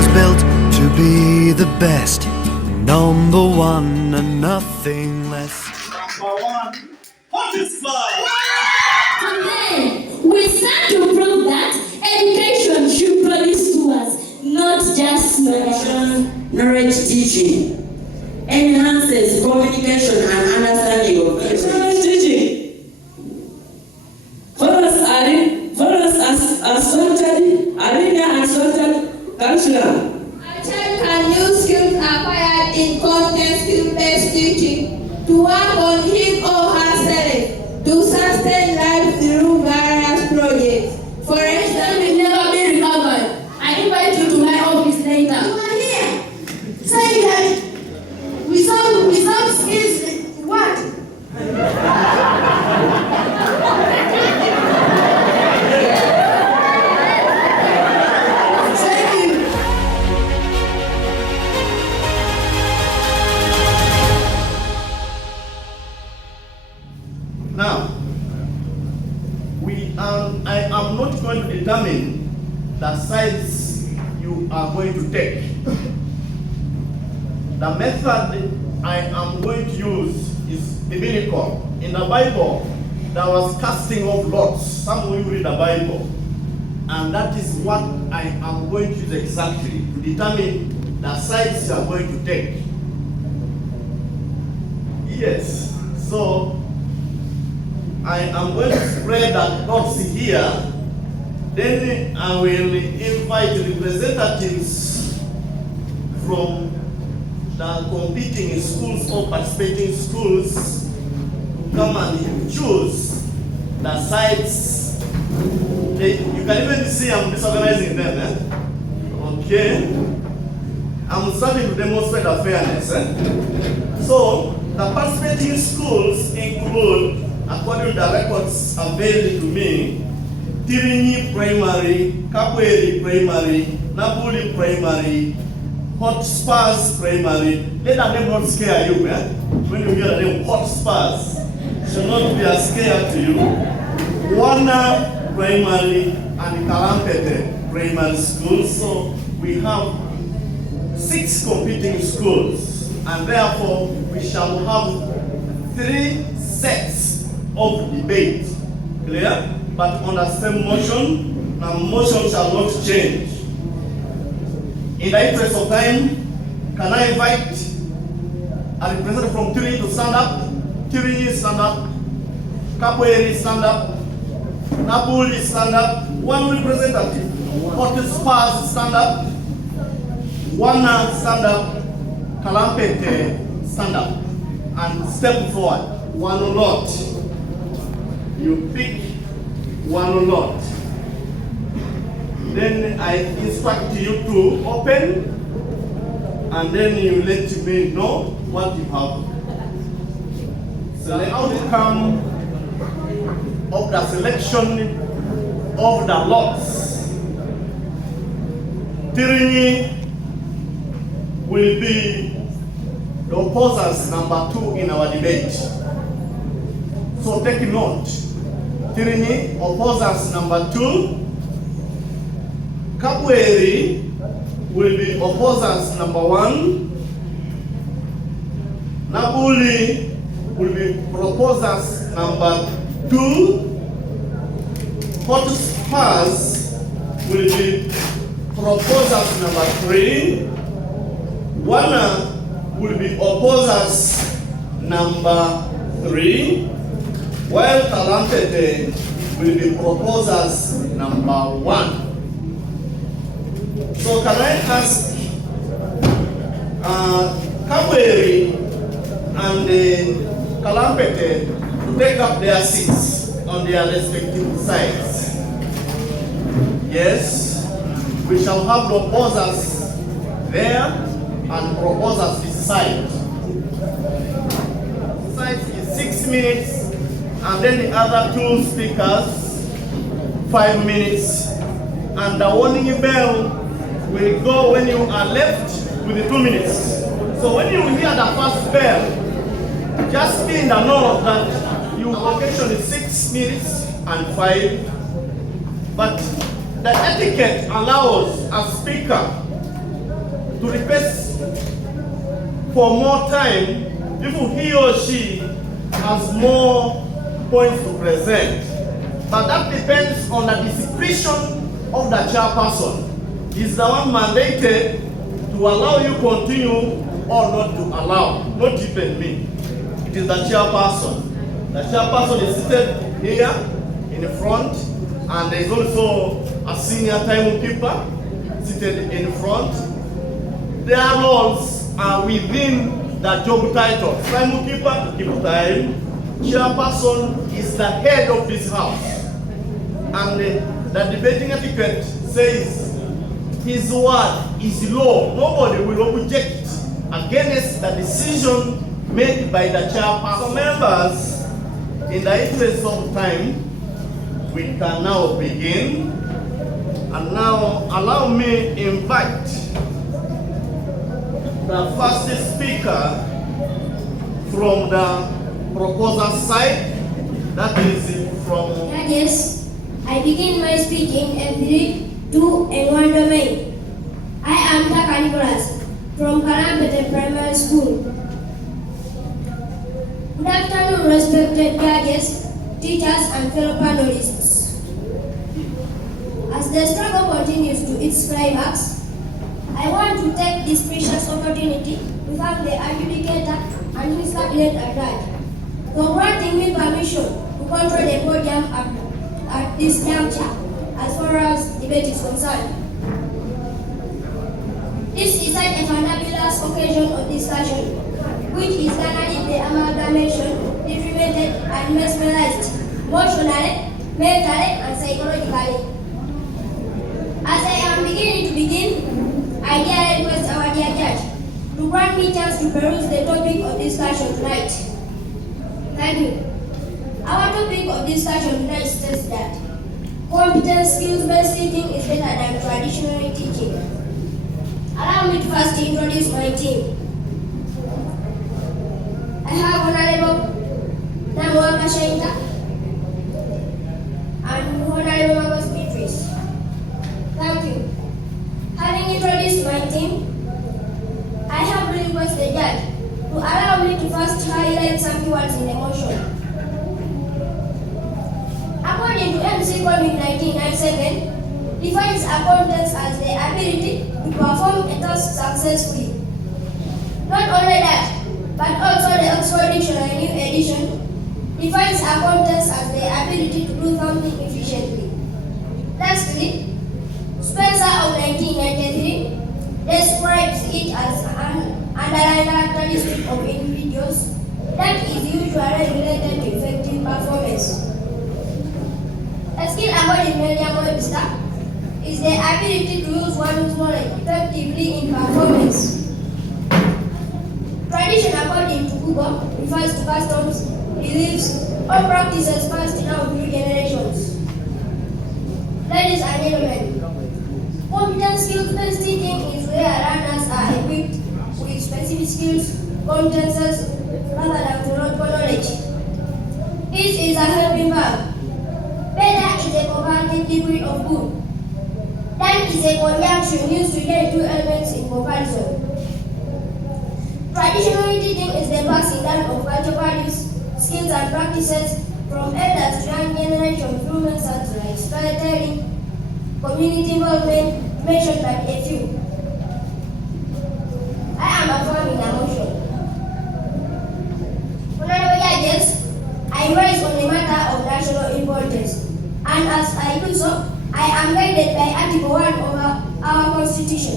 was built to be the best, number one and nothing less. Number one, Hotspurs! Today, we stand to prove that education should produce schools, not just knowledge teaching enhances communication and understanding of knowledge teaching. Follows assaulted, arena assaulted curriculum. A child can use skills acquired in content skill-based teaching to work on him or herself to sustain life through various projects. For instance, Will never be recovered. I invite you to my office later. you are here saying that without skills, what? Thank you. Now, I am not going to determine the sides you are going to take. The method I am going to use is biblical. In the Bible, there was casting of lots. Some of you read the Bible. And that is what I am going to use exactly to determine the sides you are going to take. Yes, so I am going to spread the dots here. Then I will invite representatives from the competing schools or participating schools to come and choose the sides. You can even see I'm disorganizing them. Okay. I'm starting to demonstrate the fairness. So the participating schools include, according to the records available to me, Tirinyi Primary, Kabweri Primary, Nabuli Primary, Hotspurs Primary. Let the name not scare you, when you hear the name Hotspurs. Should not be a scare to you. Wana Primary and Kalampete Primary School. So we have 6 competing schools, and therefore we shall have 3 sets of debate. Clear? But on the same motion, the motion shall not change. In the interest of time, can I invite a representative from Tirinyi to stand up? Tirinyi, stand up. Kabweri, stand up. Nabuli, stand up. One representative. Hotspurs, stand up. Wana, stand up. Kalampete, stand up. And step forward. One lot. You pick one lot. Then I instruct you to open, and then you let me know what you have. So the outcome of the selection of the lots, Tirinyi will be the opposers number 2 in our debate. So take note. Tirinyi, opposers number 2. Kabweri will be opposers number 1. Nabuli will be proposers number 2. Hotspurs will be proposers number 3. Wana will be opposers number 3. While Kalampete will be proposers number 1. So can I ask Kabweri and Kalampete to take up their seats on their respective sides? Yes, we shall have the opposers there and proposers this side. Side is 6 minutes. And then the other 2 speakers, 5 minutes. And the warning bell will go when you are left with the 2 minutes. So when you hear the first bell, just be in the know that your location is 6 minutes and 5. But the etiquette allows a speaker to request for more time if he or she has more points to present. But that depends on the discretion of the chairperson. Is the one mandated to allow you continue or not to allow? Not even me. It is the chairperson. The chairperson is seated here in the front, and there is also a senior timekeeper seated in front. Their roles are within the job title. Timekeeper to keep time. Chairperson is the head of this house. And the debating etiquette says his word is law. Nobody will object against the decision made by the chairperson. So members, in the interest of time, we can now begin. And now allow me invite the first speaker from the proposer side, that is from... Yes, I begin my speech in F3, 2 and 1 domain. I am Taka Nicholas from Kalampete Primary School. Good afternoon, respected judges, teachers, and fellow panelists. As the struggle continues to its climax, I want to take this precious opportunity to thank the adjudicator and his cabinet at large for granting me permission to control the podium at this juncture as far as debate is concerned. This is such a fabulous occasion of discussion, which is garnering the amalgamation, deprivated and mesmerized, emotionally, mentally, and psychologically. As I am beginning to begin, I dare request our dear judge to grant me chance to peruse the topic of discussion tonight. Thank you. Our topic of discussion tonight states that competence skills-based teaching is better than traditional teaching. Allow me to first introduce my team. I have Honorable Nabuli Primary and Honorable Magos Beatrice. Thank you. Having introduced my team, I have requested the judge to allow me to first highlight some keywords in the motion. According to MC Code 1997, defines accountants as the ability to perform a task successfully. Not only that, but also the Oxford Dictionary New Edition defines accountants as the ability to do something efficiently. Lastly, Spencer of 1993 describes it as an underlying characteristic of individuals that is usually related to effective performance. A skill according to Merriam-Webster is the ability to use one's knowledge effectively in performance. Tradition according to Google refers to customs, beliefs, or practices passed down through generations. Ladies and gentlemen, competence skills-based teaching is where learners are equipped with specific skills, competences, rather than theoretical knowledge. This is a helping verb. Better is a comparative degree of good. Than is a conjunction used to get two elements in comparison. Traditional teaching is the passing down of cultural values, skills, and practices from elders to young generation through methods like storytelling, community involvement, mentioned by a few. I am affirming the motion. Honorable judges, I rise on the matter of national importance, and as I do so, I am guided by Article 1 of our Constitution,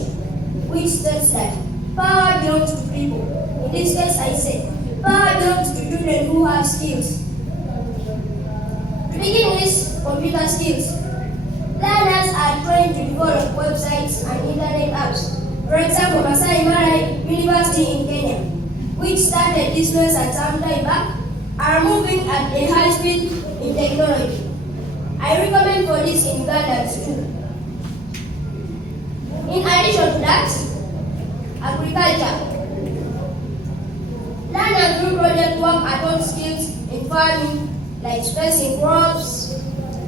which states that power belongs to people. In this case, I say, power belongs to children who have skills. To begin with, computer skills. Learners are trained to develop websites and internet apps. For example, Masai Mara University in Kenya, which started this lesson some time back, are moving at a high speed in technology. I recommend for this in Uganda too. In addition to that, agriculture. Learners do project work advanced skills in farming, like spacing crops,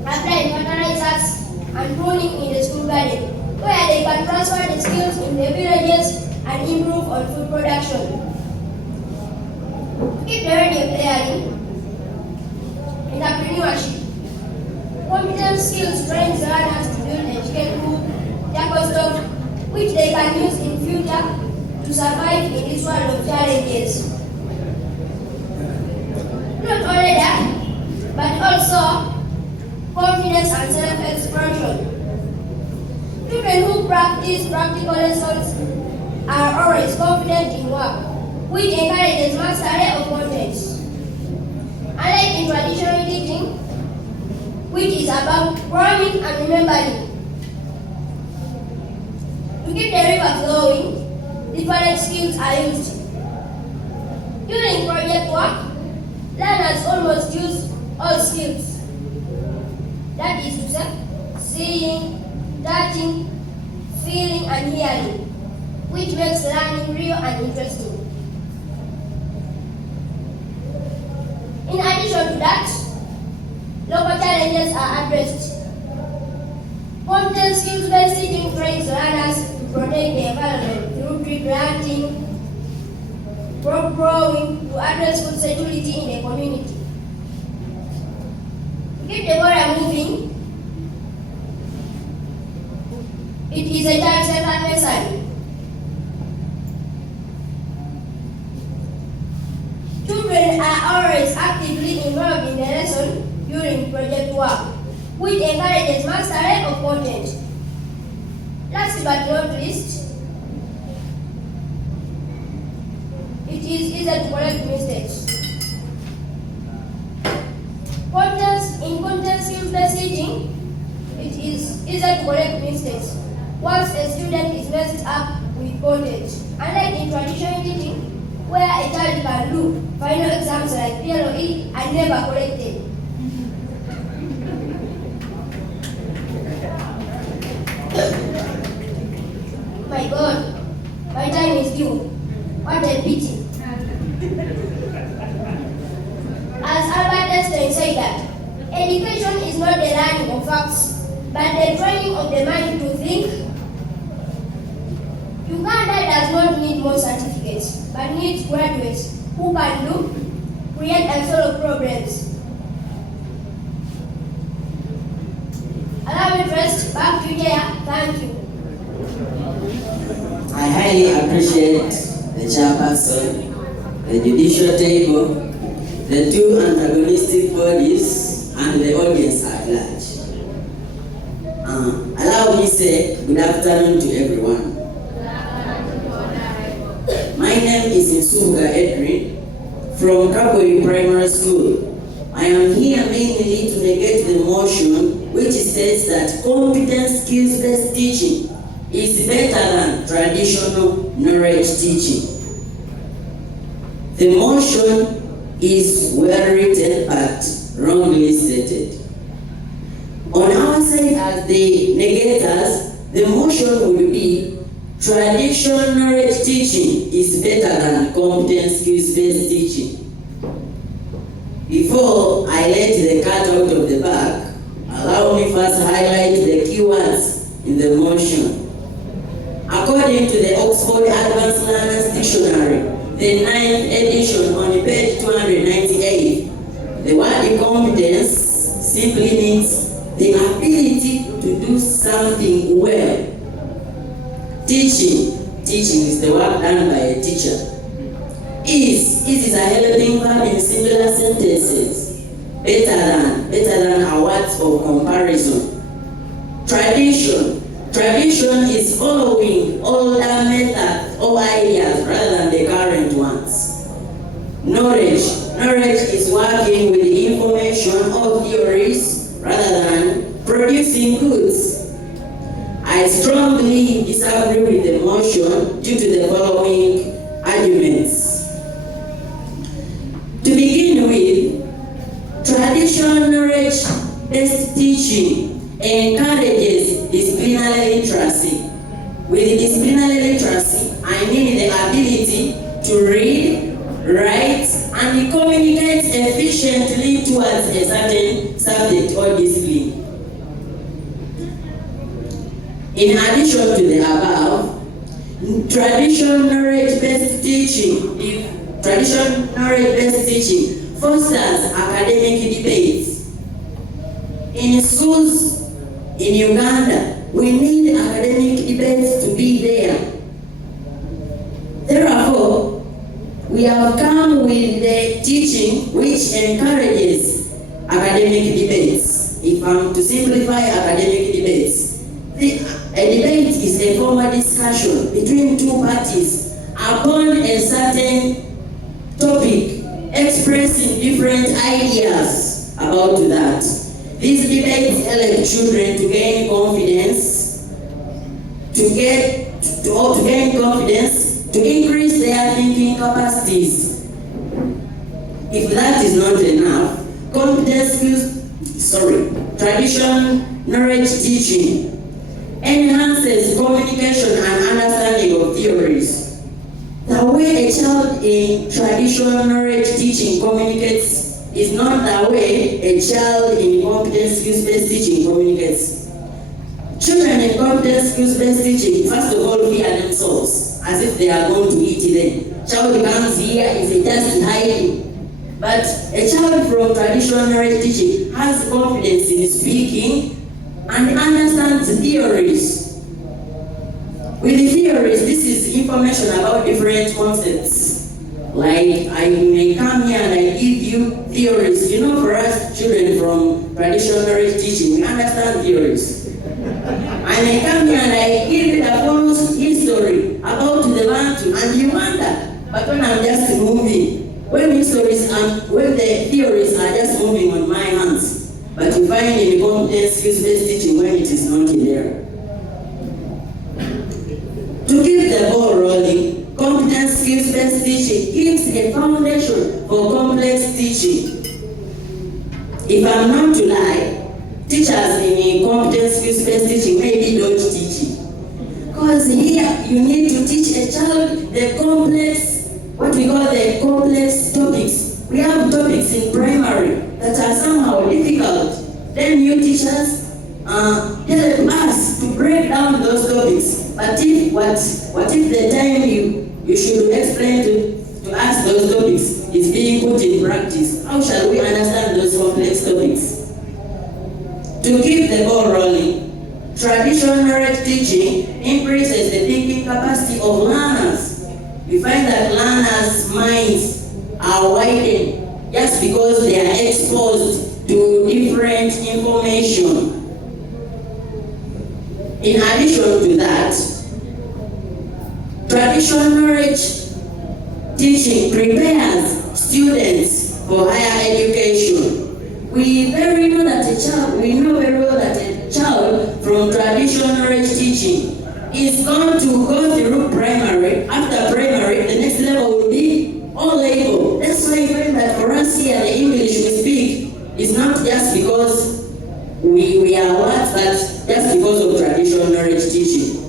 applying fertilizers, and pruning in the school garden, where they can can transfer the skills in the villages and improve on food production. To keep the radio playing, entrepreneurship. Competent skills trains learners to build a chicken coop, taco stove, which they can use in future to survive in this world of challenges. Not only that, but also confidence and self-expression. Children who practice practical lessons are always confident in work, which encourages mastery of content. Unlike in traditional teaching, which is about cramming and remembering. To keep the river flowing, different skills are used. During project work, learners almost use all skills. That is to say, seeing, touching, feeling, and hearing, which makes learning real and interesting. In addition to that, local challenges are addressed. Content skills-based teaching trains learners to protect the environment through tree planting, crop growing, to address food security in the community. To keep the border moving, it is a child-centered message. Children are always actively involved in the lesson during project work, which encourages mastery of content. Last but not least, it is easy to correct mistakes. In content skills-based teaching, it is easy to correct mistakes once a student is messed up with content. Unlike in traditional teaching, where a child can do final exams like PLOE and never correct it. My God, my time is due. What a pity. As Albert Einstein said that, education is not the learning of facts, but the training of the mind to think. Uganda does not need more certificates, but needs graduates who can do, create and solve problems. Allow me to rest. Back to you there. Thank you. I highly appreciate the chairperson, the judicial table, the two antagonistic bodies, and the audience at large. Allow me to say good afternoon to everyone. My name is Nsunga Edrin from Kabweri Primary School. I am here mainly to negate the motion which states that competent skills-based teaching is better than traditional knowledge teaching. The motion is well written but wrongly stated. On our side as the negators, the motion would be traditional knowledge teaching is better than competent skills-based teaching. Before I let the cat out of the bag, allow me first highlight the keywords in the motion. According to the Oxford Advanced Learners Dictionary, the 9th edition on page 298, the word competence simply means the ability to do something well. Teaching is the work done by a teacher. Is a helping verb in singular sentences. Better than are words of comparison. Tradition is following older methods or ideas rather than the current ones. Knowledge is working with information or theories rather than producing goods. I strongly disagree with the motion due to the following arguments. To begin with, traditional knowledge-based teaching encourages disciplinary literacy. With disciplinary literacy, I mean the ability to read, write, and communicate efficiently towards a certain subject or discipline. In addition to the above, traditional knowledge-based teaching fosters academic debates. In schools in Uganda, we need academic debates to be there. Therefore, we have come with the teaching which encourages academic debates. If I'm to simplify academic debates, a debate is a formal discussion between two parties upon a certain topic, expressing different ideas about that. These debates help children to gain confidence, to increase their thinking capacities. If that is not enough, traditional knowledge teaching enhances communication and understanding of theories. The way a child in traditional knowledge teaching communicates is not the way a child in competence skills-based teaching communicates. Children in competence skills-based teaching, first of all, fear themselves, as if they are going to eat them. Child comes here, is just hiding. But a child from traditional knowledge teaching has confidence in speaking and understands theories. With the theories, this is information about different concepts. Like, I may come here and I give you theories. You know, for us children from traditional knowledge teaching, we understand theories. I may come here and I give you the false history about the Bantu, and you wonder. But when I'm just moving, when the theories are just moving on my hands, but you find in competence skills-based teaching when it is not there. To keep the ball rolling, competence skills-based teaching gives a foundation for complex teaching. If I'm not to lie, teachers in competence skills-based teaching maybe don't teach it. Because here you need to teach a child the complex, what we call the complex topics. We have topics in primary that are somehow difficult. Then you teachers help us to break down those topics. But what if the time you should explain to us those topics is being put in practice? How shall we understand those complex topics? To keep the ball rolling, traditional knowledge teaching increases the thinking capacity of learners. We find that learners' minds are widened just because they are exposed to different information. In addition to that, traditional knowledge teaching prepares students for higher education. We know very well that a child from traditional knowledge teaching is going to go through primary. After primary, the next level will be O-level. That's why I find that for us here, the English we speak is not just because we are what, but just because of traditional knowledge teaching.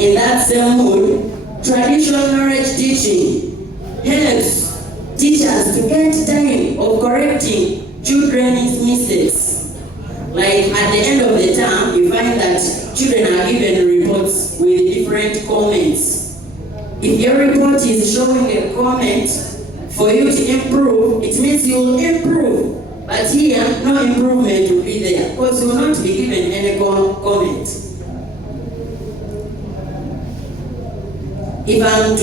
In that same mood, traditional knowledge teaching helps teachers to get time of correcting children's mistakes. Like at the end of the term, you find that children are given reports with different comments. If your report is showing a comment for you to improve, it means you will improve. But here, no improvement will be there because you will not be given any comment. If I'm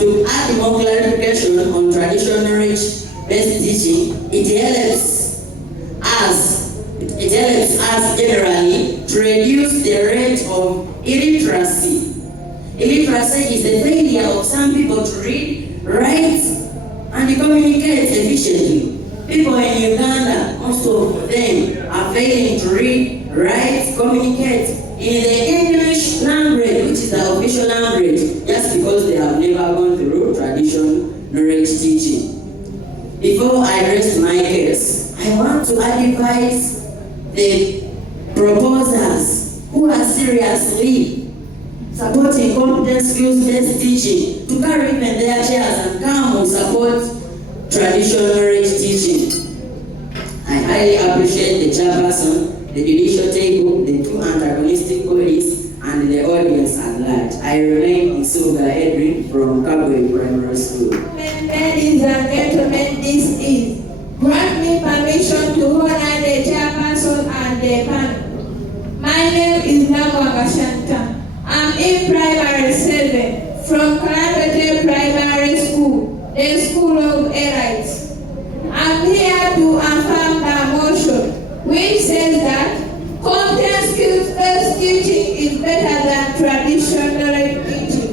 to add more clarification on traditional knowledge-based teaching, it helps us generally to reduce the rate of illiteracy. Illiteracy is the failure of some people to read, write, and communicate efficiently. People in Uganda, most of them are failing to read, write, communicate in the English language, which is the official language, just because they have never gone through traditional knowledge teaching. Before I rest my case, I want to advise the proposers who are seriously supporting competence skills-based teaching to carry even their chairs and come and support traditional knowledge teaching. I highly appreciate the chairperson the judicial table, the two antagonistic bodies, and the audience at large. I remain Isuga Edwin from Kabweri Primary School. Ladies and gentlemen, this is. Grant me permission to honor the chairperson and the panel. My name is Nabuli. I'm in Primary 7 from Kalampete Primary School, the School of Elites. I'm here to affirm the motion, which says that content skills-based teaching is better than traditional teaching.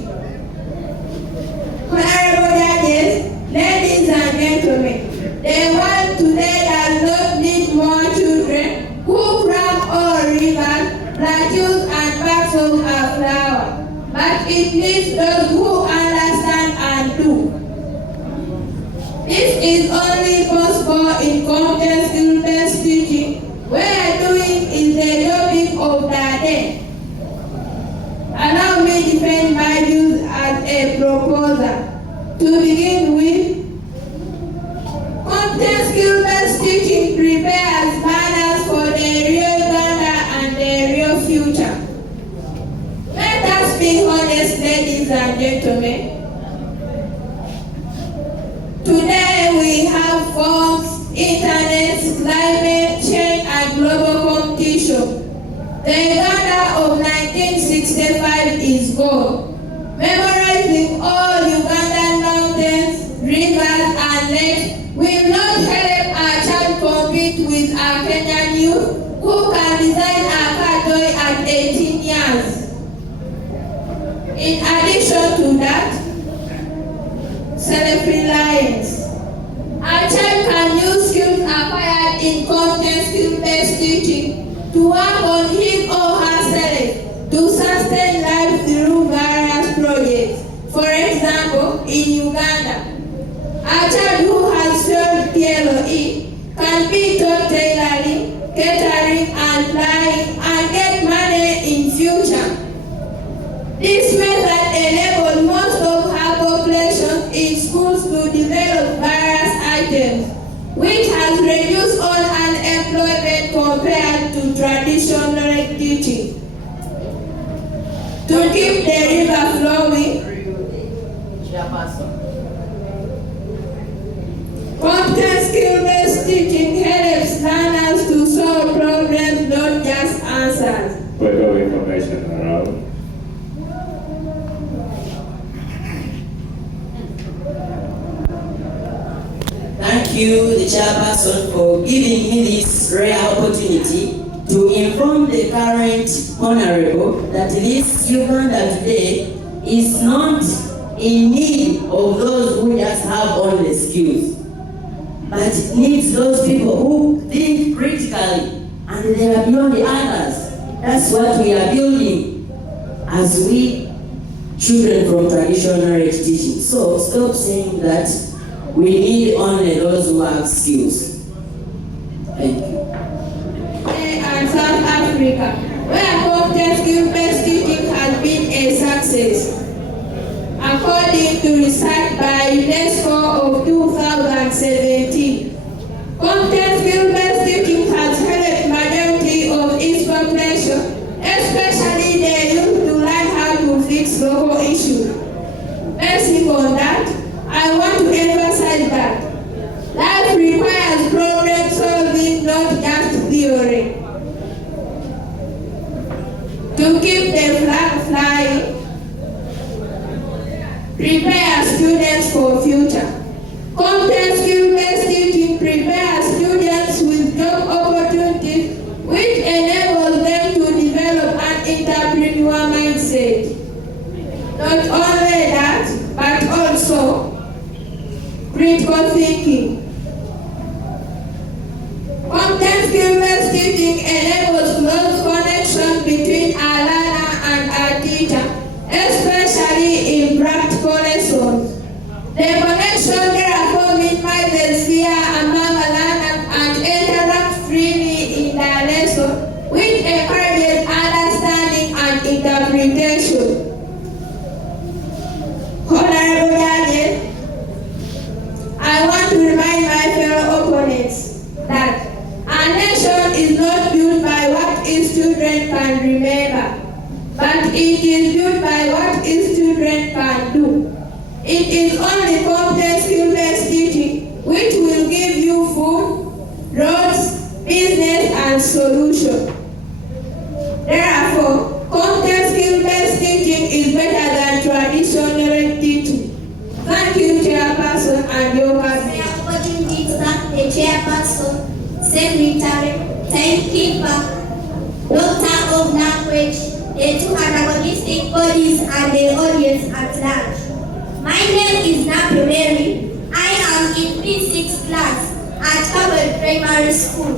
Honorable judges, ladies and gentlemen, the world today does not need more children who cram all rivers, plateaus, and bags of a flower, but it needs those who understand and do. This is only possible in content skill-based teaching, where doing is the topic of the day. Allow me to defend my views as a proposer. To begin with, content skill-based teaching prepares learners for the real Ghana and the real future. Let us be honest, ladies and gentlemen. Today we have phones, internet, climate change, and global competition. The Ghana of 1965 is gone. Memorizing all Ugandan mountains, rivers, and lakes will not help our child compete with our Kenyan youth who can design a car toy at 18 years. In addition to that, self-reliance. Our child can use skills acquired in content skill-based teaching to work on him or herself to sustain life through various projects. For example, in Uganda, a child who has failed PLOE can be taught tailoring, catering, and flying and get money in future. This method enables most of her population in schools to develop various items, which has reduced all unemployment compared to traditional teaching. To keep the river flowing, content skill-based teaching helps learners to solve problems, not just answers. Further information around. Thank you, the chairperson, for giving me this rare opportunity to inform the current honorable that this Uganda today is not in need of those who just have all the skills, but it needs those people who think critically and they are beyond the others. That's what we are building as we children from traditional teaching. So stop saying that we need only those who have skills. Thank you. And South Africa, where content skill-based teaching has been a success. According to research by UNESCO of 2017, content skill-based teaching has helped majority of its population, especially the youth, to learn how to fix local issues. Based on that, I want to emphasize that life requires problem solving, not just theory. To keep the flag flying, prepare students for future. Content skill-based teaching prepares students with job opportunities, which enables them to develop an entrepreneurial mindset. Not only that, but also critical thinking. Content skill-based teaching enables close connection between our learner and our teacher, especially in practical lessons. The connection therefore minimizes fear among learners and interacts freely in their lesson, which encourages understanding and interpretation. Honorable judges, I want to remind but it is built by what its children can do. It is only complex skill-based teaching which will give you food, roads, business, and solution. Therefore, content skill-based teaching is better than traditional teaching. Thank you, Chairperson, and your The opportunity to thank the Chairperson, Secretary, Timekeeper, Doctor of Language, the two antagonistic bodies, and the audience at large. My name is Nabuli. I am in P6 class at Kabweri Primary School.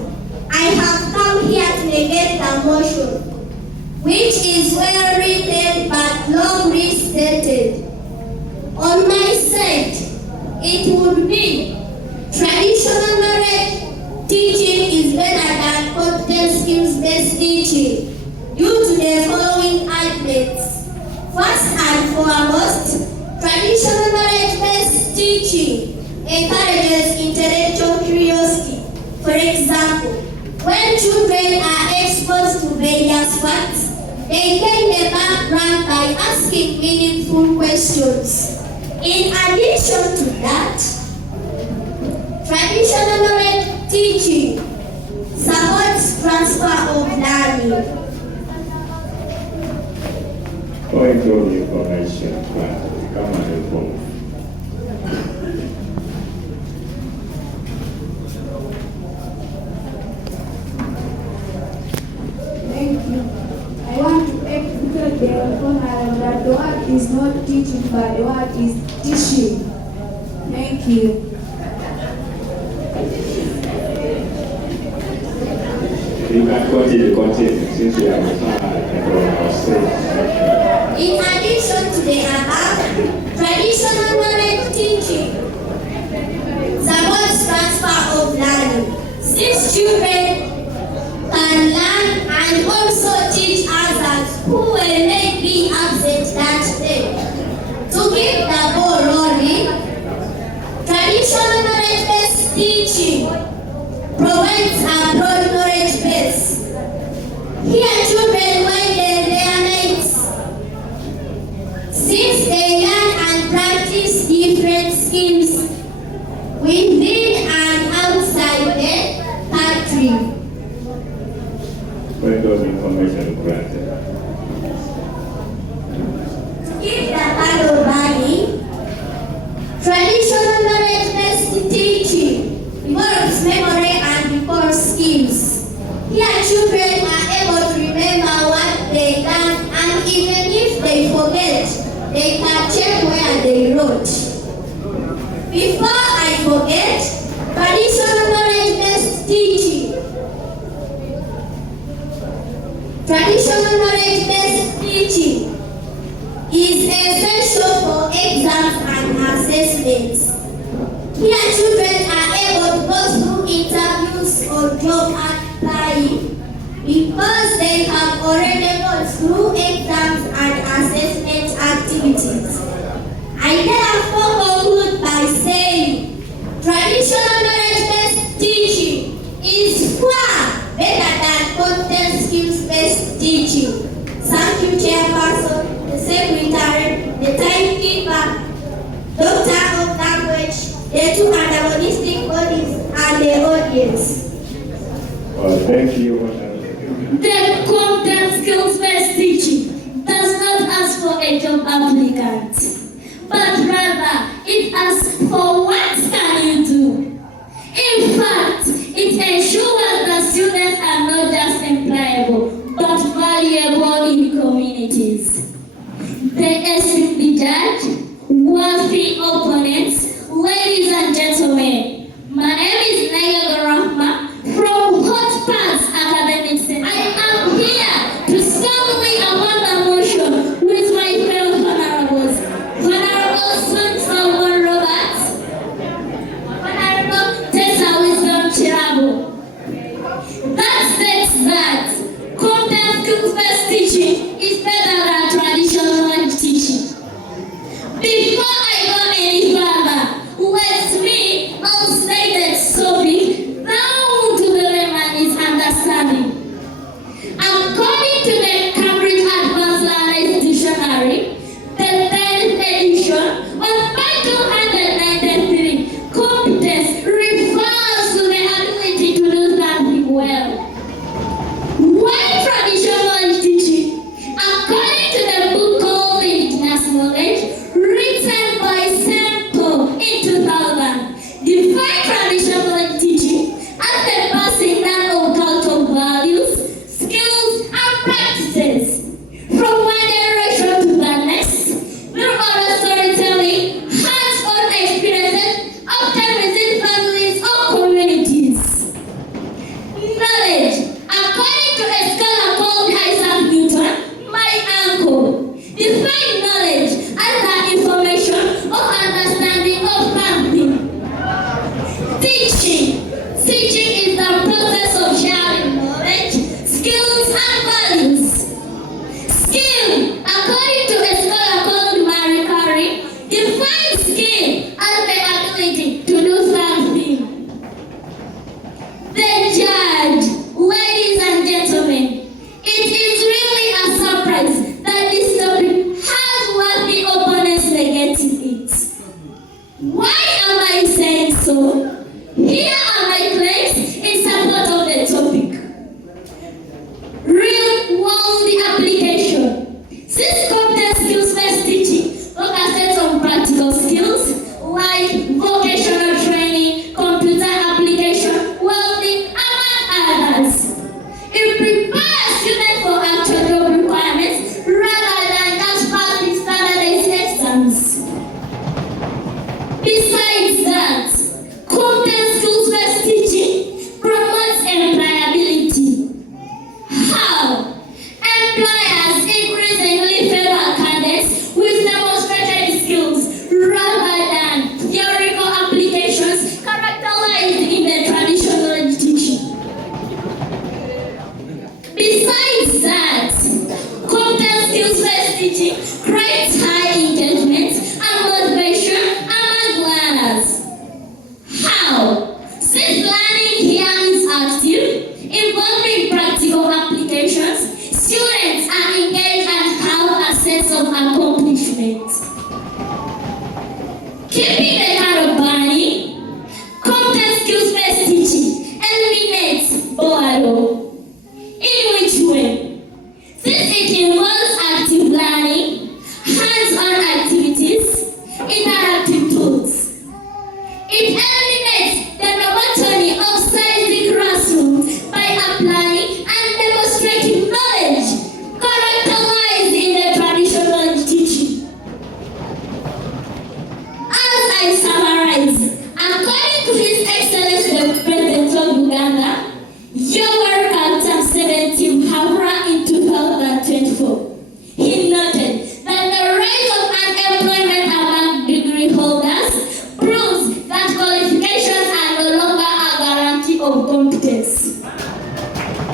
I have come here to negate the motion, which is well written but long restated. On my side, it would be traditional knowledge teaching is better than content skills-based teaching due to the following arguments. First and foremost, traditional knowledge-based teaching encourages intellectual curiosity. For example, when children are exposed to various facts, they gain the background by asking meaningful questions. In addition to that, traditional knowledge teaching supports transfer of learning. Point of information, come and inform. Thank you. I want to educate the Honorable that the word is not teaching, but the word is teaching. Thank you. You can continue since we have time ourselves. In addition to the above, traditional knowledge teaching supports transfer of learning. Since children can learn and also teach others who will be absent that day. To keep the ball rolling, traditional knowledge-based teaching provides a broad knowledge base. Here children widen their minds since they learn and practice different skills within and outside the country. Point of information granted. To keep the candle burning, traditional knowledge-based teaching involves memory and recall skills. Here children are able to remember what they learned, and even if they forget, they can check where they wrote. Before I forget, traditional knowledge-based teaching. Traditional knowledge-based teaching is essential for exams and assessments. Here children are able to go through interviews or job applying because they have already gone through exams and assessment activities. I therefore conclude by saying traditional knowledge-based teaching is far better than content skills-based teaching. Thank you, Chairperson, the Secretary, the Timekeeper, Doctor of Language, the two antagonistic bodies, and the audience. Well, thank you. The content skills-based teaching does not ask for a job applicant, but rather it asks for what can you do. In fact, it ensures that students are not just employable, but valuable in communities. They esteemed judge, worthy opponents, ladies and gentlemen, my name is from Hotspurs Academic Center. I am here to strongly amend the motion with my fellow honorables. Honorable Son Roberts, Honorable Tessa Wisdom Chirabu. That states that content skills-based teaching is better than traditional language teaching. Before I go any further, let me illustrate the topic down to the layman's understanding. According to the Kabweri Advanced sense of accomplishment. Keeping the card burning, content skills-based teaching eliminates borrow. In which way? Since it involves active learning, hands-on activities, interactive tools, it eliminates the monotony of sizing classrooms by applying and demonstrating knowledge characterized in the traditional teaching. As I summarize, according to His Excellency the President of Uganda, Yoweri Kaguta 17 Habra in 2024, he noted that the rate of unemployment among degree holders proves that qualifications are no longer a guarantee of competence.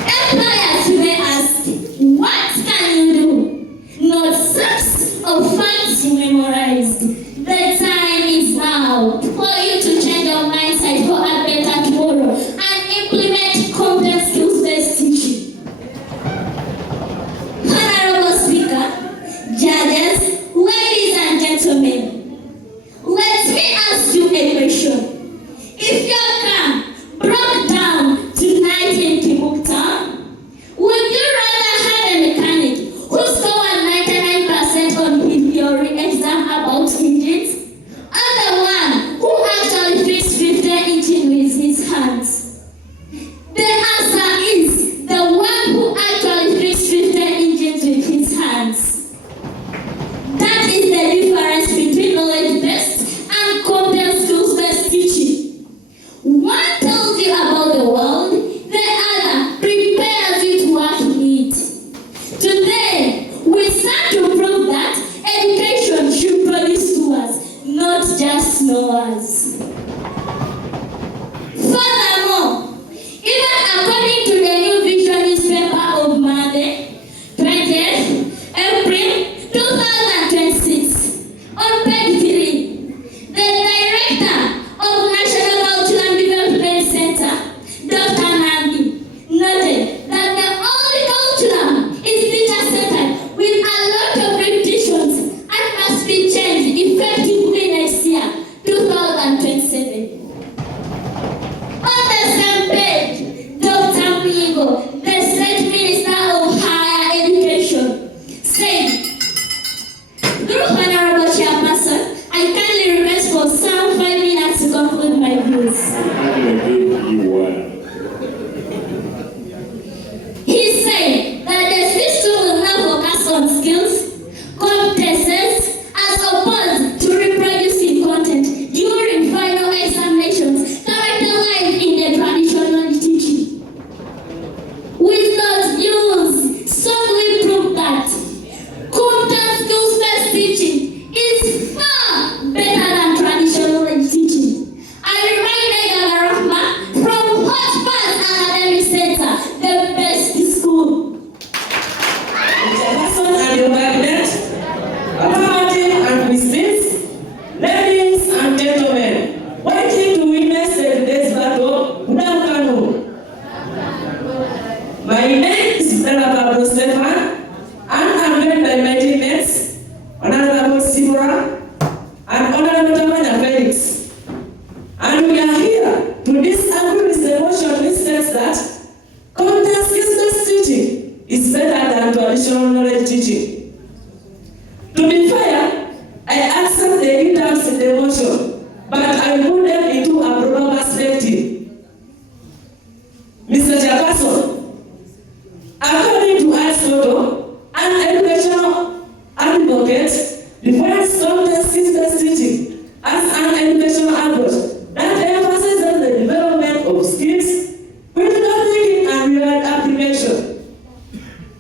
Employers may ask, what can you do? Not sets of facts you memorized. The time is now for you to change your mindset for a better tomorrow and implement content skills-based teaching. Honorable Speaker, judges, ladies and gentlemen, let me ask you a question. If your car broke down tonight in Kibuku County, would you rather have a mechanic who scored 99% on his theory exam about engines, or the one who actually fixed 15 engines with his hands? The answer is the one who actually fixed 15 engines with his hands. That is the difference between knowledge-based and content skills-based teaching. One tells you about the world, the other prepares you to work in it. Today, we stand to prove that education should produce doers, not just knowers. Furthermore, even according to the New Vision newspaper of Monday, 20th April 2026, on page 3, the director of National Cultural Development Center, Dr. Nandi, noted that the only curriculum is teacher-centered with a lot of repetitions and must be changed effectively next year, 2027. On the same page, Dr. Migo, the State Minister of Higher Education, said, through Honorable Chairperson, I kindly request for some 5 minutes to conclude my views. He said that the system will now focus on skills, competences, as opposed to reproducing content during final examinations characterized in the traditional teaching. With those views, strongly prove that content skills-based teaching is far better than traditional teaching. I remind Rahma from Hotspurs Academic Center, the best school. Chairperson and your cabinet, Martin and Mrs. Ladies and gentlemen, waiting to witness today's battle, good afternoon. My name is Honorable Stefan, and I'm led by my teammates, Honorable Sibra and Honorable Tamana Felix. And we are here to disagree with the motion which states that content skills-based teaching is better than traditional knowledge teaching. To be fair, I accept the items in the motion, but I put them into a broader perspective. Mr. Chairperson, according to Aristotle, an educational advocate defines content skills-based teaching as an educational approach that emphasizes the development of skills, critical thinking, and real application.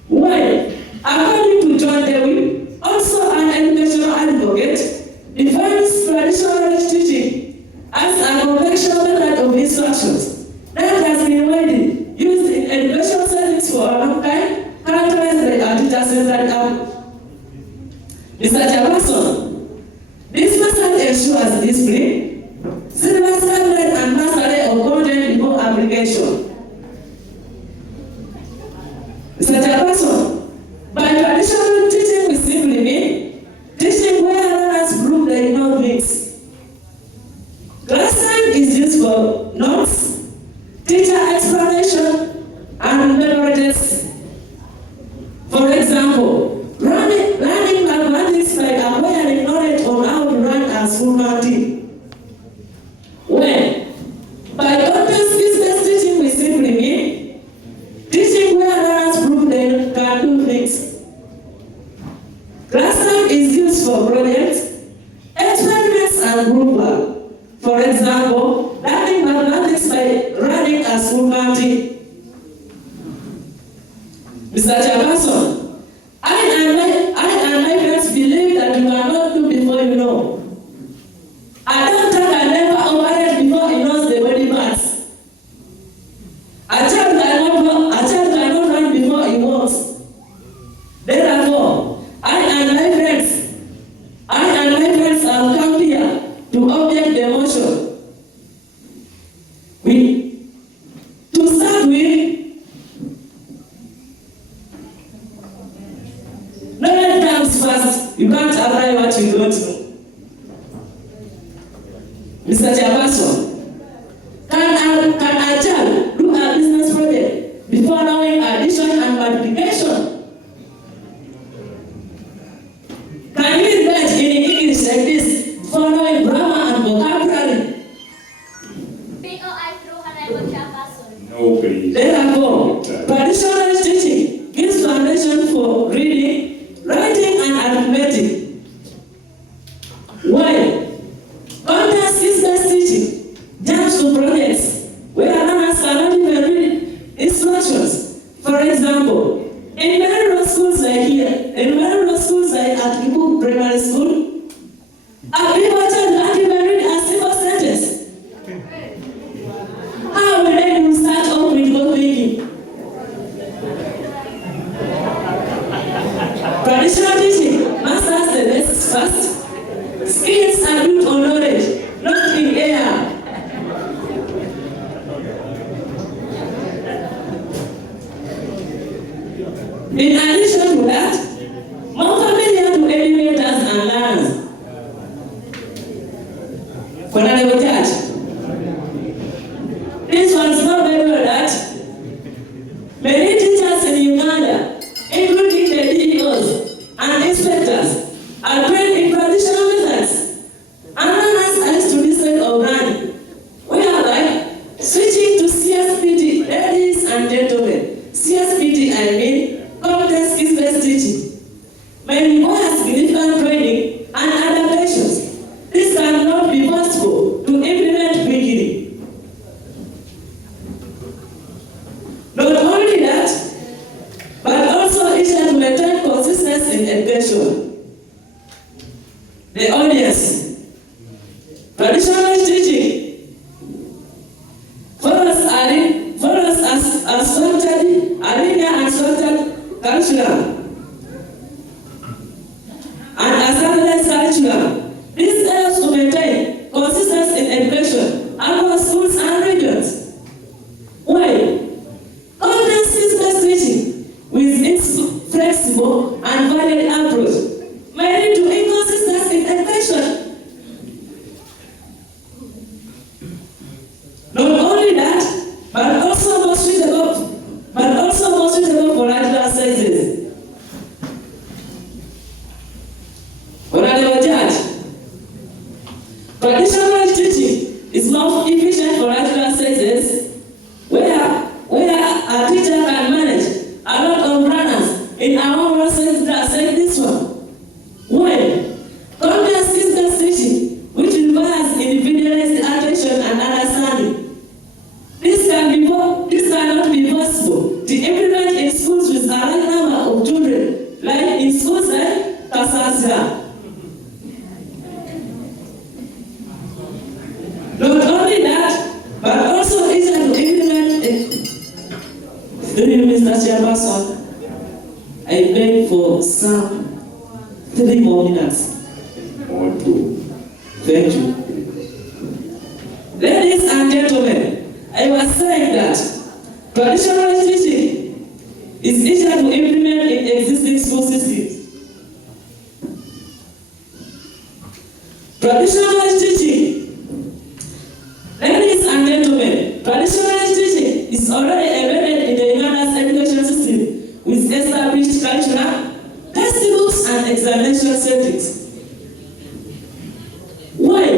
While, according to John Dewey, also an educational advocate, defines traditional teaching as a conventional method of instructions that has been widely used in educational settings for a long time, characterized by a teacher-centered approach. Mr. Chairperson, this method ensures discipline, syllabus guideline, and mastery of content before application. Mr. Chairperson, by traditional teaching we simply mean time is used for projects, experiments, and group work. For example, learning mathematics by running a school party. Mr. Chairperson, I and my friends believe that you cannot do before you know. A doctor can never operate before he knows the body parts. A child cannot run before he walks. Therefore, I and my friends have come here to object the motion. To start with, knowledge comes first. You can't apply what you don't know. Mr. Chairperson, can a child do a business project before knowing addition and multiplication? Can you write in English like this before knowing grammar and vocabulary? No, please. Therefore, traditional teaching gives foundation for reading, writing, and arithmetic. While context is teaching jumps to projects where learners cannot even read instructions. For example, in many schools like at Kibuku Primary School, a people can't even read a single sentence. How will they start off with good thinking? Traditional teaching masters the basics first. Skills are built on knowledge, not in air. In addition to that, more familiar to educators and learners. For another judge, this one's not very well that many teachers in Uganda, including the DEOs and inspectors, are trained in traditional methods and learners are used to this state of learning, whereby switching to CSPT, ladies and gentlemen, CSPT I mean complex skills-based teaching, may require significant training and adaptations. This cannot be possible to implement quickly. Not only that, but also it has to maintain consistency in education. The audience. Traditional teaching follows a structured, linear and structured curriculum and a standardized curriculum. This helps to maintain consistency in education across schools and regions. While complex skills-based teaching, with its flexible and varied approach, may lead to inconsistency in education. Not only that, but also more suitable for natural sciences. Honorable Judge, traditional teaching is more efficient for natural sciences, where a teacher can manage a lot of runners in a one class like this one. When complex skills-based teaching, which requires individualized attention and understanding, this cannot be possible to implement in schools with a large number of children, like in schools like Kasasa. Not only that, but also easier to implement it. Mr. Chairperson, I beg for some 3 more minutes. Or 2. Thank you. Ladies and gentlemen, I was saying that traditional teaching is easier to implement in existing school systems. Traditional teaching, ladies and gentlemen, traditional teaching is already embedded in the Uganda's education system with established curricula, textbooks, and examination settings. While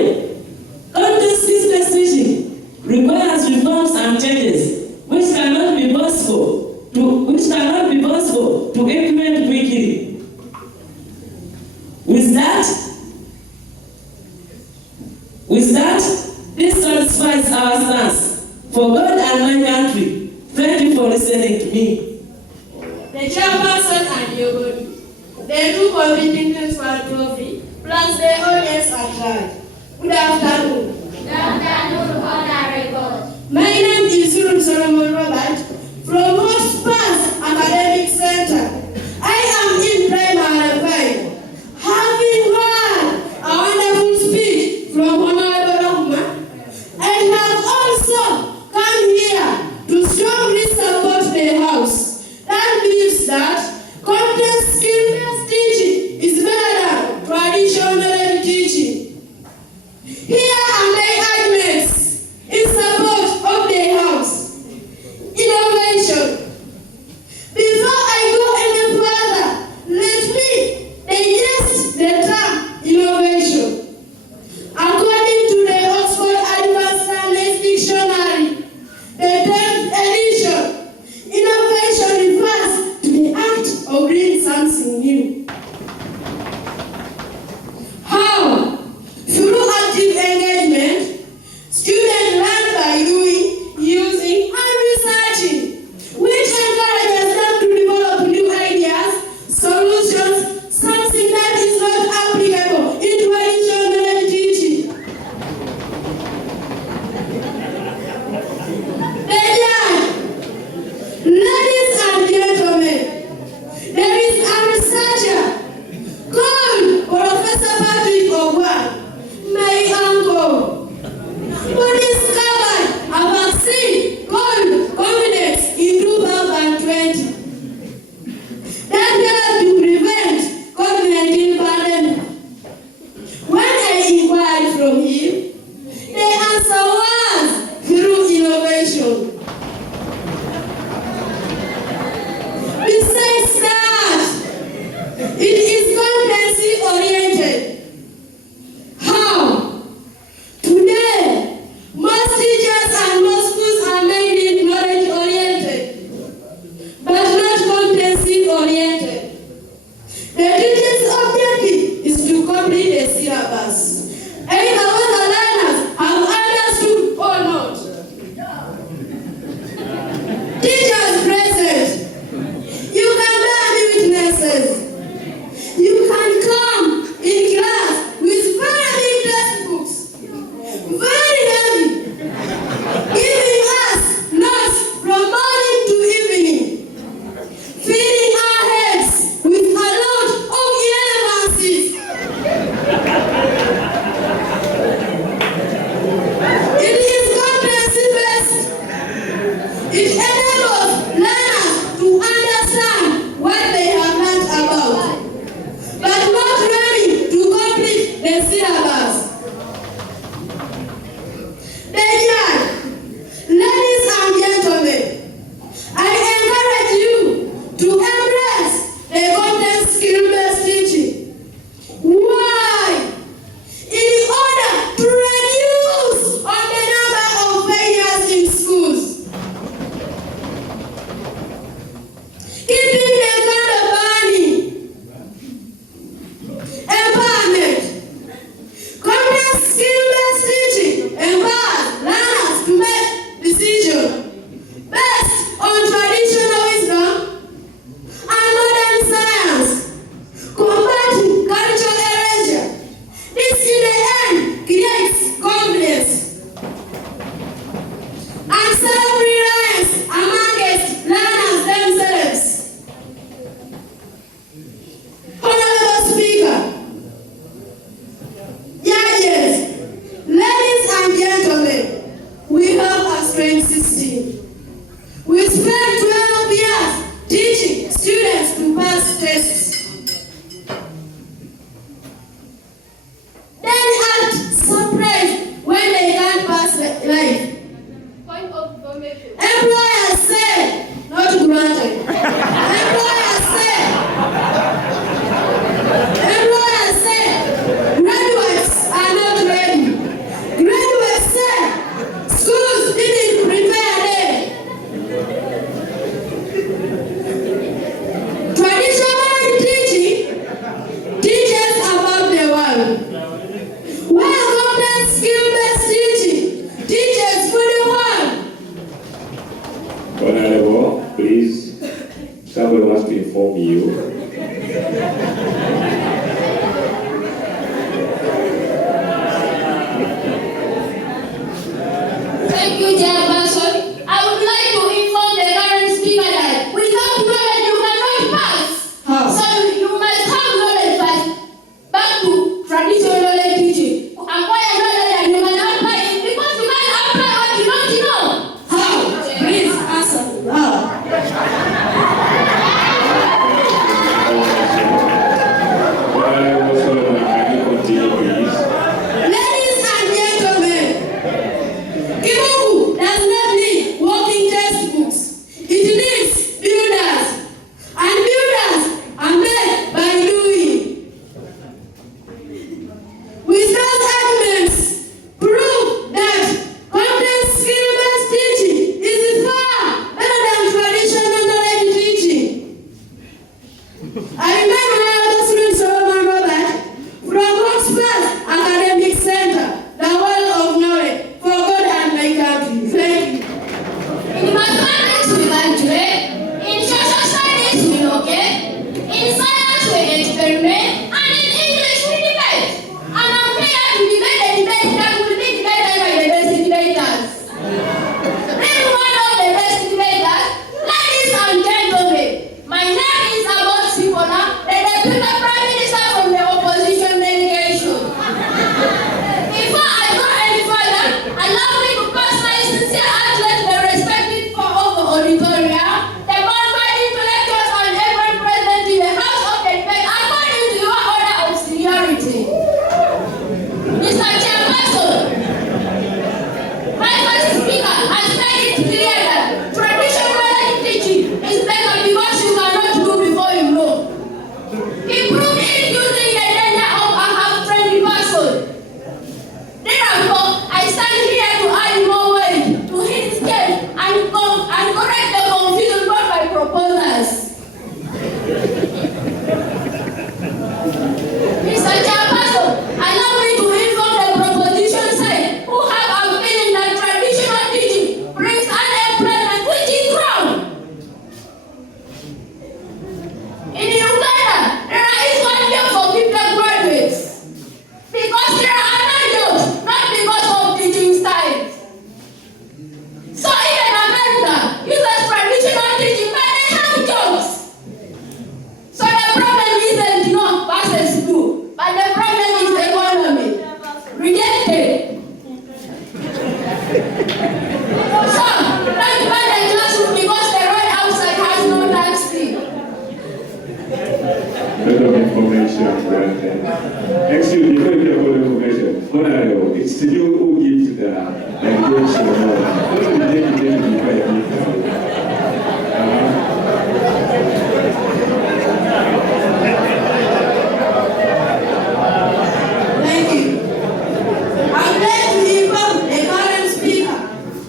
complex skills-based teaching requires reforms and changes which cannot be possible to implement quickly. for God and my country. Thank you for listening to me. The chairperson and your the two competing principal trophy, plus the audience at large. Good afternoon. Good afternoon, Honorable. My name is Solomon Robert from Hotspurs Academic Center. I am in primary 5. Having heard a wonderful speech from Honorable Rahma, I have also come here to strongly support the House that believes that content skill-based teaching is better than traditional teaching. Here are my arguments in support of the House. Innovation. Before I go any further, let me digest the term innovation. According to the Oxford Advanced Dictionary, the 10th edition, innovation refers to the act of doing something new. How? Through active engagement, students learn by doing, using, and researching, which encourages them to develop new ideas, solutions, something that is not applicable in traditional teaching. Ladies and gentlemen, there is a researcher called Professor Patrick Ogwan, my uncle, who discovered a vaccine called coveted in 2020 that helped to prevent COVID-19 pandemic. When I inquired from him, the answer was through innovation. Besides that, it is competency-oriented. How? Today, most teachers and most schools are mainly knowledge-oriented, but not competency-oriented. The teacher's objective is to complete the syllabus, either whether learners have understood or not. Teachers present, you can bear witnesses. You can come in class with very big textbooks, very heavy, giving us notes from morning to evening, filling our heads with a lot of irrelevancies. experiment, and in English we debate. And I'm here to debate the debate that will be debated by the best debaters. Then one of the best debaters, ladies and gentlemen, my name is Sipola, the Deputy Prime Minister from the opposition delegation. Before I go any further, allow me to pass my sincere address the respected for all the auditorium, the qualified intellectuals and everyone present in the house of the debate according to your order of seniority. Mr. Chairperson, my first speaker has made it clear that traditional teaching is better because you cannot do before you know. He proved it using the danger of a half-trained person. Therefore, I stand here to add more weight to his case and correct the confusion brought by proposers. Mr. Chairperson, allow me to inform the proposition side who have a feeling that traditional teaching brings unemployment, which is wrong. In Uganda, there is one job for people graduates because there are no jobs, not because of teaching styles. So even America uses traditional teaching, but they have jobs. So the problem isn't no versus do, but the problem is the economy. Rejected. So, don't ban the classroom because the road outside has no taxi. Lot of information granted. Excuse me, before you get all the information, Honorable, it's to you who gives the education. Don't take it in before you give Thank you. I'm glad to inform the current speaker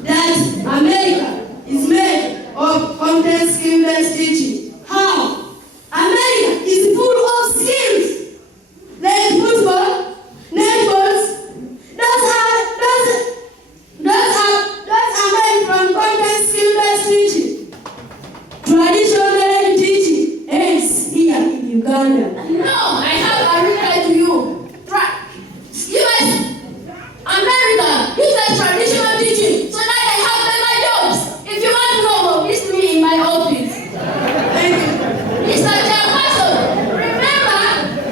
that America is made of content skill-based teaching. How? America is full of skills like football, netballs. Those are made from content skill-based teaching. Traditional teaching ends here in Uganda. No, I have a reply to you. US, America uses traditional teaching so that they have better jobs. If you want to know more, visit me in my office. Thank you. Mr. Chairperson, remember,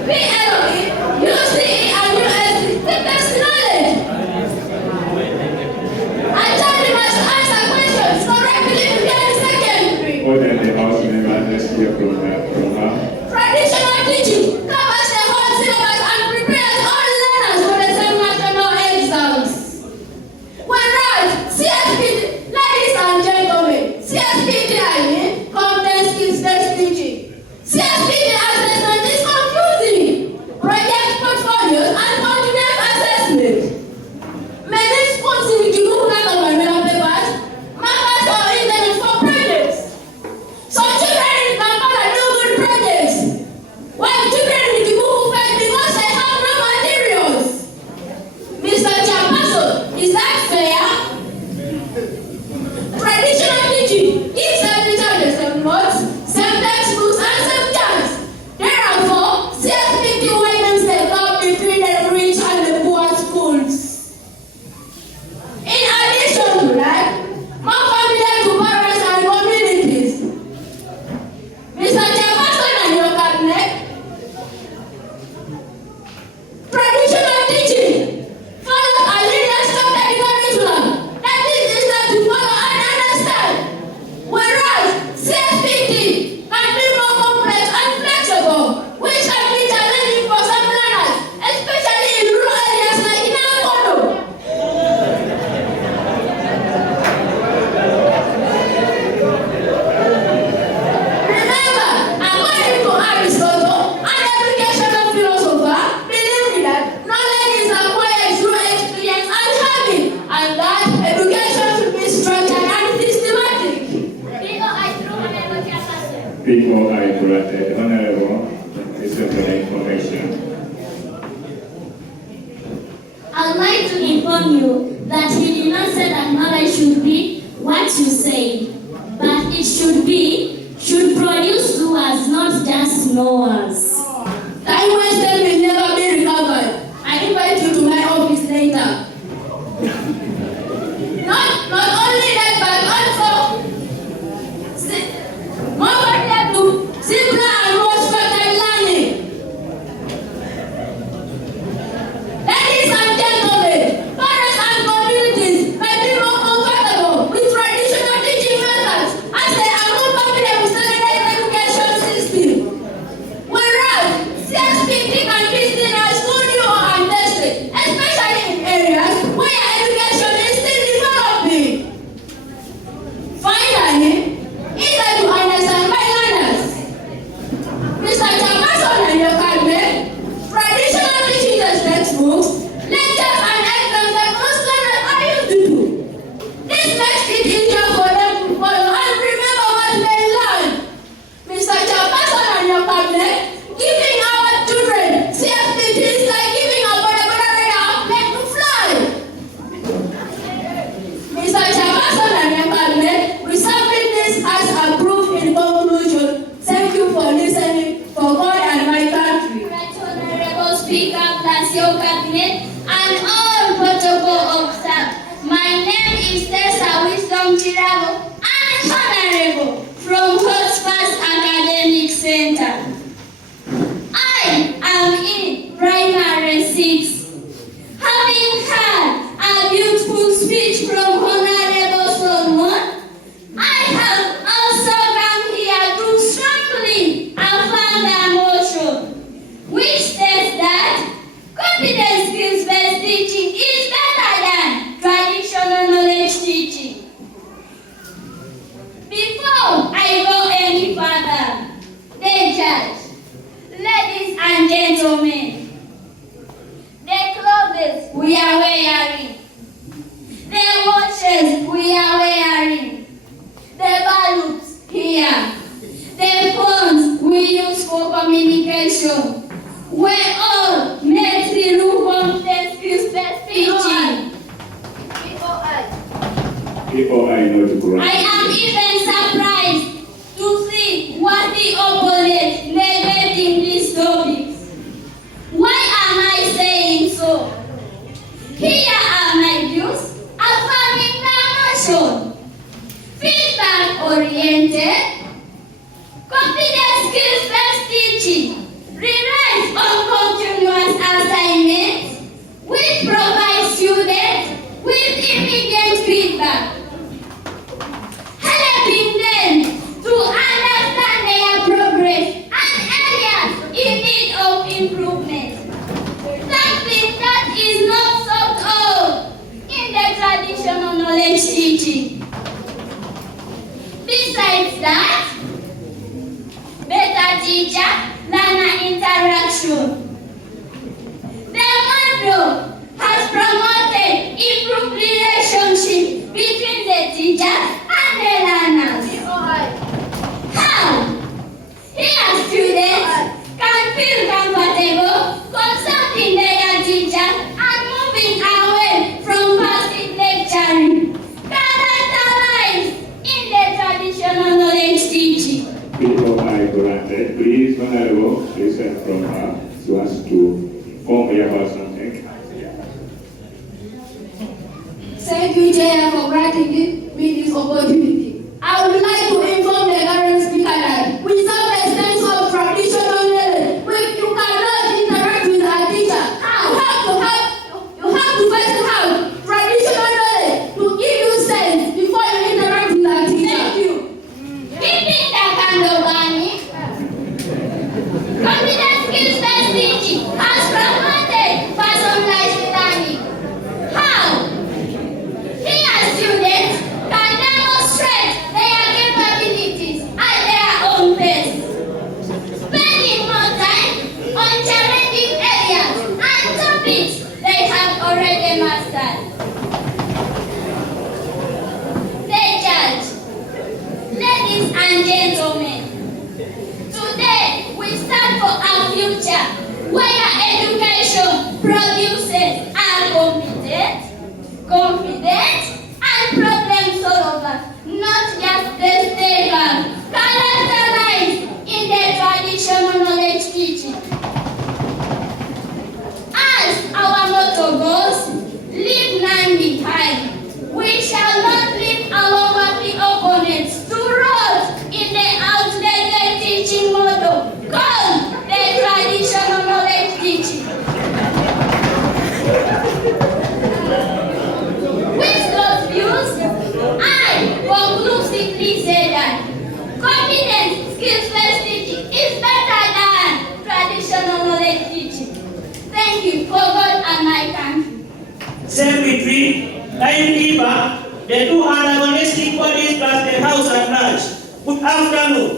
PLE, UCE, and USC, the best knowledge. A child must answer questions correctly to get the secondary. More than the house member, let's hear from her. Traditional teaching covers the whole syllabus Time wasted will never be recovered. I invite you to my office later. Not only that, but also over here to simpler and more structured learning. Ladies and gentlemen, parents and communities may be more comfortable with traditional teaching methods as they are more familiar with standardized education system. Whereas self-speaking and listening are still new or untested, especially in areas where education is still developing. Finally, either to understand my learners, Mr. Jamason and your cabinet, traditional teaching textbooks, lectures and exams that most learners are used to do. This makes it easier for them to follow and remember what they learn. Mr. Jamason and your cabinet, giving our children CFPT is like giving a radar plane to fly. Mr. Jamason and your cabinet, resolving this as approved in conclusion. Thank you for listening, for God and my country. Right Honorable Speaker, plus your cabinet, and all protocol observed. My name is Tessa Wisdom Chirabo, and Honorable from Hotspurs Academic Center. I am in Primary 6. Having heard a beautiful speech from Honorable Solomon, I have also come here to strongly affirm the motion, which states that competence skills-based teaching is better than traditional knowledge teaching. Before I go any further, the judge, ladies and gentlemen, the clothes we are wearing, the watches we are wearing, the balloons here, the phones we use for communication, were all made through competence skills-based teaching. POI not grant. I am even surprised to see what the opponents negating these topics. Why am I saying so? Here are my views affirming the motion. Feedback-oriented, competence skills-based teaching relies on continuous assignments, which provide students with immediate feedback, helping them to understand their progress and areas in need of improvement. Something that is not thought of in the traditional knowledge teaching. Besides that, better teacher-learner interaction. The model has promoted improved relationship between the teachers and the learners. How? Here students can feel comfortable consulting their teachers and moving away from passive lecturing, characterized in the traditional knowledge teaching. POI granted. Please, Honorable, listen from her. She wants to inform me about something. Thank you, Chair, for granting me this opportunity. I would like to inform the current speaker that without a sense of traditional knowledge, you cannot interact with a teacher. You have to first have traditional knowledge to give you sense before you interact with a teacher. Thank you. Keeping the candle burning, competence skills-based teaching has promoted personalized learning. How? Here students can demonstrate their capabilities at their own pace, spending more time on challenging areas and topics they have already mastered. The judge, ladies and gentlemen, today we stand for a future where education produces a competent, confident, and problem solver, not just the staker, characterized in the traditional knowledge teaching. tree, timekeeper, the two antagonistic bodies plus the house at large. Good afternoon.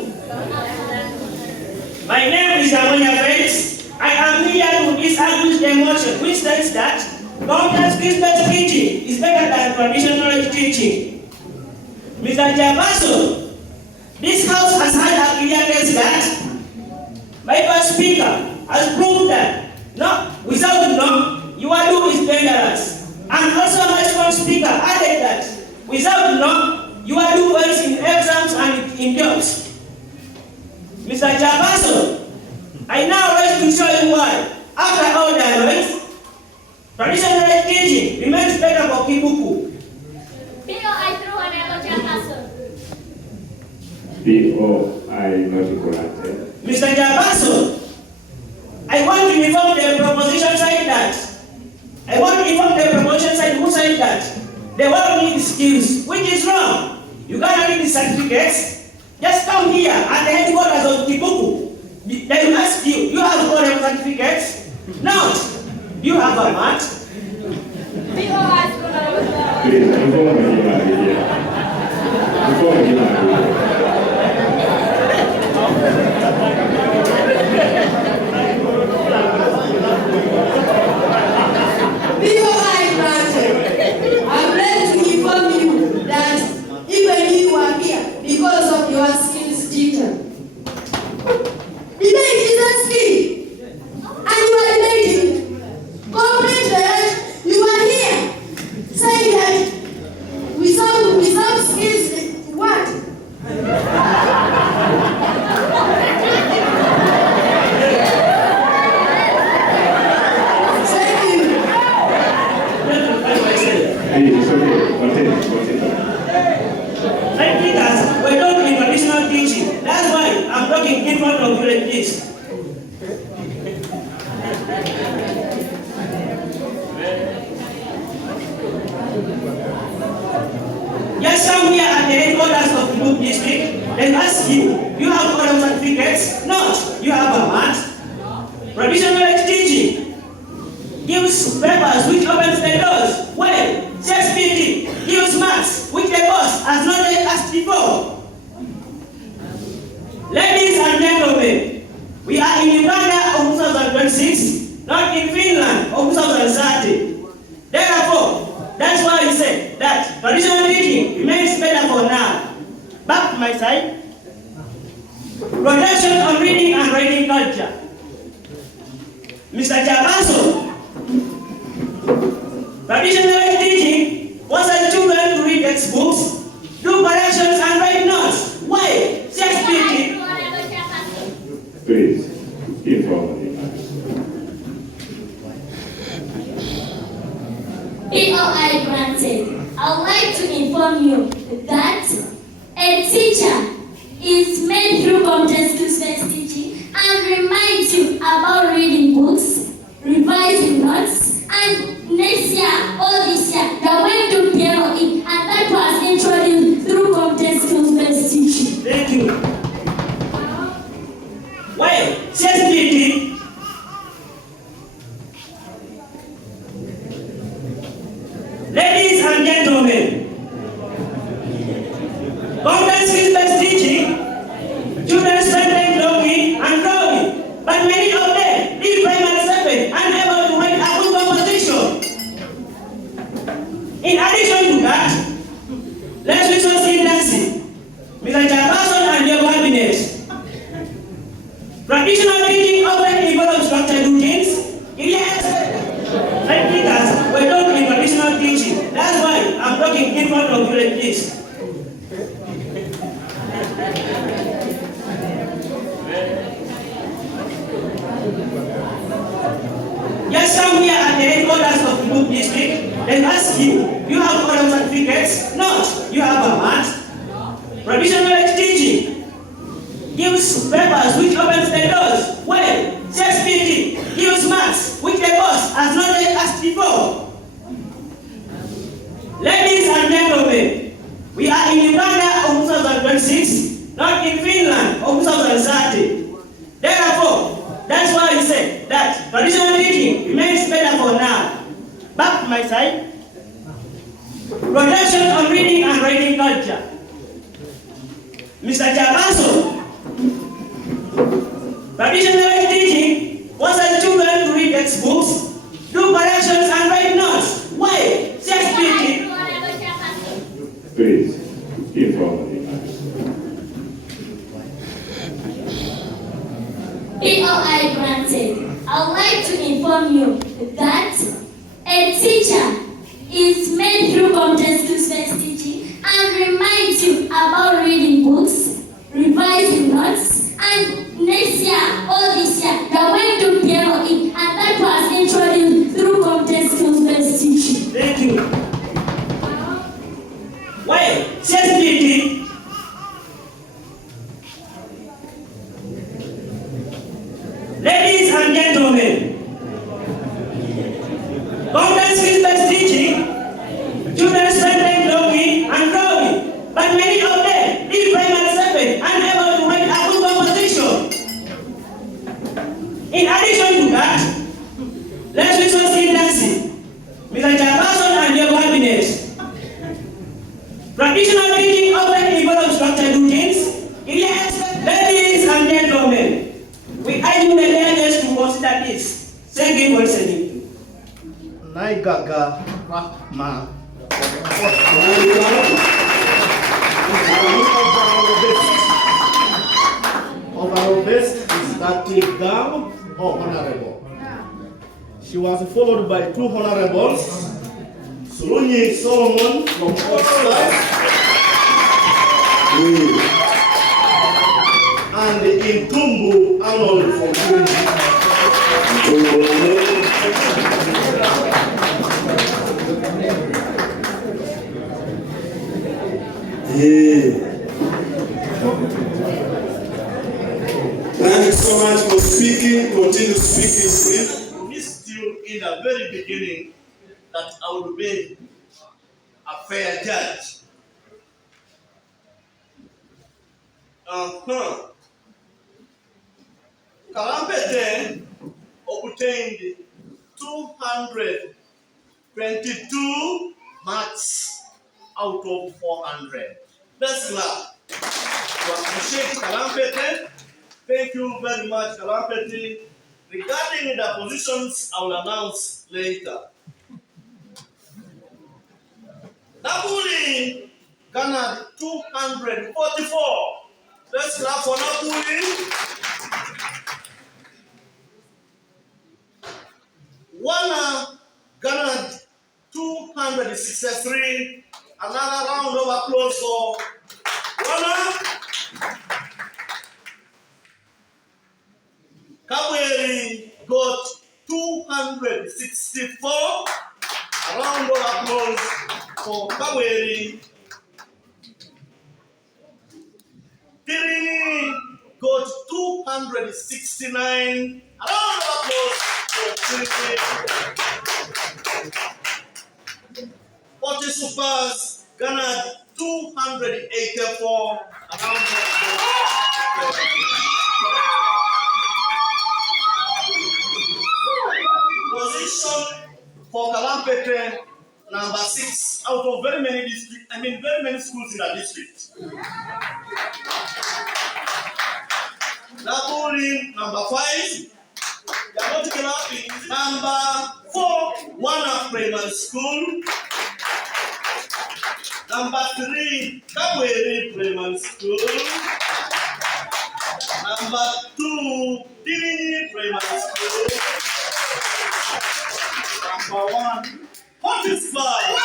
My name is Amonia Felix. I am here to disagree the motion which says that complex skill-based teaching is better than traditional teaching. Mr. Jabaso, this house has had a clear test that my first speaker has proved that without no, your do is dangerous. And also my second speaker added that without no, your do fails in exams and in jobs. Mr. Jabaso, I now wish to show you why, after all the noise, traditional teaching remains better for Kibuku. I threw another Jabaso. I not granted. Mr. Jabaso, I want to inform the proposition side that who said that the world needs skills, which is wrong. You gotta need the certificates. Just come here at the headquarters of Kibuku. They will ask you, you have got a certificates? No. Do you have a mat? Please, inform me about it. Inform me about it. POI granted. I'm glad to inform you that even you are here because of your skills teacher. Debate is a skill, and you are debating. Completely, you are here saying that without skills, what? We don't do traditional teaching. That's why I'm talking in front of you like this. Just come here at the headquarters of the district and ask you, you have all certificates? Not. You have a mat. Traditional teaching gives papers which opens the doors. Well, just speaking, gives maths which the boss has not yet asked before. Ladies and gentlemen, we are in Uganda of 2026, not in Finland of 2030. Therefore, that's why I said that traditional teaching remains better for now. Back to my side. Production on reading and writing culture. Mr. Jabaso, traditional teaching wants our children to read textbooks, do corrections and write notes. Why? Just speaking. Please, inform me. POI granted. I would like to inform you that a teacher is made through complex skills-based teaching and reminds you about reading books, revising notes, and next year or this year, you are going to POE, and that was introduced through complex skills-based teaching. Thank you. Well, just speaking. Ladies and gentlemen, complex skills-based teaching, children spend time learning and drawing, but many of them leave primary 7 unable to write a good composition. In addition to that, let's resource indexing. Mr. Jabason and your cabinet. Traditional teaching often involves structured routines. Yes, like teachers, we don't do traditional teaching. That's why I'm talking in front of you like this. Just come here at the headquarters of the district and ask you, you have all certificates? Not. You have a mat. Traditional teaching gives papers which opens the doors. Well, just speaking, gives maths which the boss has not yet asked before. Ladies and gentlemen, we are in Uganda of 2026, not in Finland of 2030. Therefore, that's why I said that traditional teaching remains better for now. Back to my side. Protection of reading and writing culture. Mr. Chabaso, traditional teaching wants children to read textbooks, do corrections and write notes. Why? Shakespeare. Please, inform me. POI granted. I would like to inform you that a teacher is made through content skills-based teaching and reminds you about reading books, revising notes, and next year or this year you are going to POE, and that was introduced through content skills-based teaching. Thank you. Why? Shakespeare. Ladies and gentlemen, content skills-based teaching, children spend time learning and drawing, but many of them leave primary 7 unable to write a good composition. In addition to that, let's resource in dancing, Mr. Chairperson and your cabinet. Traditional teaching often involves structured routines. Ladies and gentlemen, we urge you the to consider this. Thank you for listening. Naigaga Rahma. Overall best is Tati Gam or Honorable. She was followed by 2 honorables, Tirinyi Solomon from Hotspurs and Intumbu Arnold from Tirinyi. Thank you so much for speaking. Continue speaking, please. I missed you in the very beginning that I would be a fair judge. Kalampete obtained 222 marks out of 400. Let's clap to appreciate Kalampete. Thank you very much, Kalampete. Regarding the positions, I will announce later. Nabuli garnered 244. Let's clap for Nabuli. Wana garnered 263. Another round of applause for Wana. Kabweri got 264. A round of applause for Kabweri. Tirinyi got 269. A round of applause for Tirinyi. Hotspurs garnered 284. A round of applause. Position for Kalampete, number 6 out of very many districts. Very many schools in the district. Nabuli, number 5. Number 4, Wana Primary School. Number 3, Kabweri Primary School. Number 2, Tirinyi Primary School. Number 1, Hotspurs